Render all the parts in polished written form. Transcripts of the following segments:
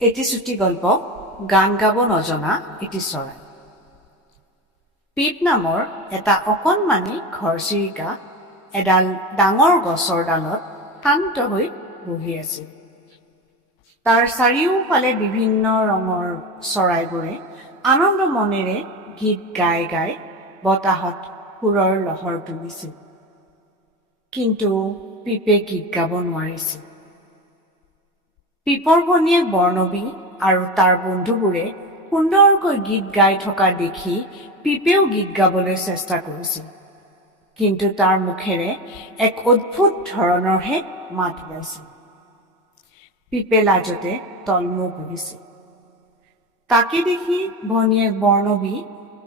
এটি চুটি গল্প গান গাব নজনা এটি চৰাই। পিপ নামৰ এটা অকণমানি ঘৰচিৰিকা এডাল ডাঙৰ গছৰ ডালত শান্ত হৈ বহি আছিল। তাৰ চাৰিওফালে বিভিন্ন ৰঙৰ চৰাইবোৰে আনন্দ মনেৰে গীত গাই গাই বতাহত সুৰৰ লহৰ তুলিছিল। কিন্তু পিপে গীত গাব নোৱাৰিছিল। পিপৰ ভনীয়েক বৰ্ণৱী আৰু তাৰ বন্ধুবোৰে সুন্দৰকৈ গীত গাই থকা দেখি পিপেও গীত গাবলৈ চেষ্টা কৰিছিল, কিন্তু তাৰ মুখেৰে এক অদ্ভুত ধৰণৰহে মাত ওলাইছিল। পিপে লাজতে তলমূৰ বহিছিল। তাকে দেখি ভনীয়েক বৰ্ণৱী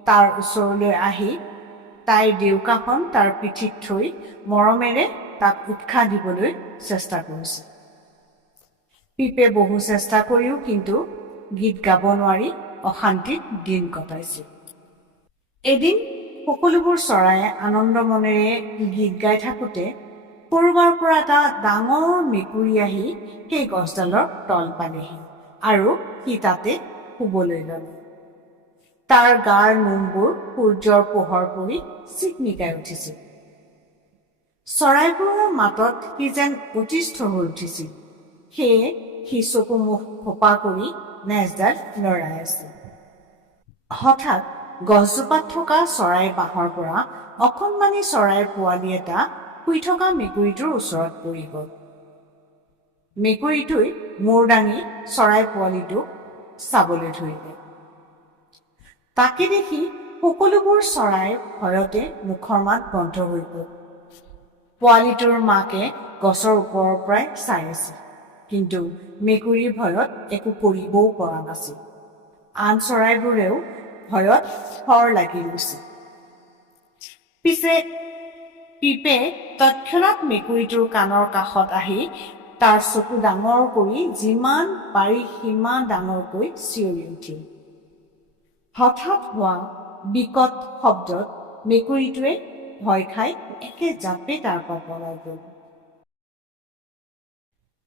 তাৰ ওচৰলৈ আহি তাইৰ ডেউকাখন তাৰ পিঠিত থৈ মৰমেৰে তাক উৎসাহ দিবলৈ চেষ্টা কৰিছিল। পিপে বহু চেষ্টা কৰিও কিন্তু গীত গাব নোৱাৰি অশান্তিত দিন কটাইছিল। এদিন সকলোবোৰ চৰায়ে আনন্দ মনেৰে গীত গাই থাকোঁতে ক'ৰবাৰ পৰা এটা ডাঙৰ মেকুৰী আহি সেই গছডালৰ তল পালেহি আৰু সি তাতে শুবলৈ ল'লে। তাৰ গাৰ নোমবোৰ সূৰ্যৰ পোহৰ পৰি চিকমিকাই উঠিছিল। চৰাইবোৰৰ মাতত সি যেন অতিষ্ঠ হৈ উঠিছিল। সেয়ে সি চকু মুখ ফোপা কৰি নেজডাল লৰাই আছিল। হঠাৎ গছজোপাত থকা চৰাই বাঁহৰ পৰা অকণমানি চৰাইৰ পোৱালি এটা শুই থকা মেকুৰীটোৰ ওচৰত পৰি গ'ল। মেকুৰীটোৱে মূৰ দাঙি চৰাই পোৱালিটোক চাবলৈ ধৰিলে। তাকে দেখি সকলোবোৰ চৰাইৰ ভয়তে মুখৰ মাত বন্ধ হৈ গ'ল। পোৱালিটোৰ মাকে গছৰ ওপৰৰ পৰাই চাই আছিল, কিন্তু মেকুৰীৰ ভয়ত একো কৰিবও পৰা নাছিল। আন চৰাইবোৰেও ভয়ত থৰ লাগি গৈছিল। পিছে পিপে তৎক্ষণাৎ মেকুৰীটোৰ কাণৰ কাষত আহি তাৰ চকু ডাঙৰ কৰি যিমান পাৰি সিমান ডাঙৰকৈ চিঞৰি উঠিল। হঠাৎ হোৱা বিকট শব্দত মেকুৰীটোৱে ভয় খাই একে জাপে তাৰ পৰা পলাই গ'ল।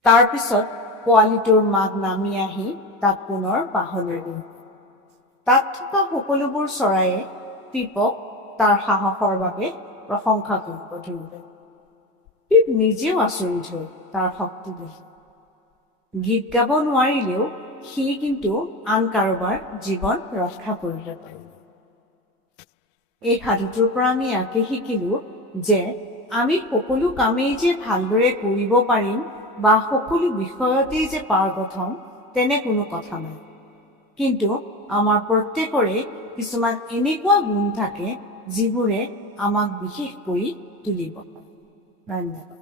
তাৰ পিছত পোৱালিটোৰ মাক নামি আহি তাক পুনৰ বাহলৈ গ'ল। তাত থকা সকলোবোৰ চৰায়ে পিপক তাৰ সাহসৰ বাবে প্ৰশংসা কৰিব ধৰিলে। পিপ নিজেও আচৰিত হ'ল তাৰ শক্তি দেখি। গীত গাব নোৱাৰিলেও সি কিন্তু আন কাৰোবাৰ জীৱন ৰক্ষা কৰিব পাৰিলে। এই সাধুটোৰ পৰা আমি ইয়াকে শিকিলোঁ যে আমি সকলো কামেই যে ভালদৰে কৰিব পাৰিম বা সকলো বিষয়তেই যে পাৰ্গত হ'ম তেনে কোনো কথা নাই। কিন্তু আমাৰ প্ৰত্যেকৰে কিছুমান এনেকুৱা গুণ থাকে যিবোৰে আমাক বিশেষ কৰি তুলিব পাৰে। ধন্যবাদ।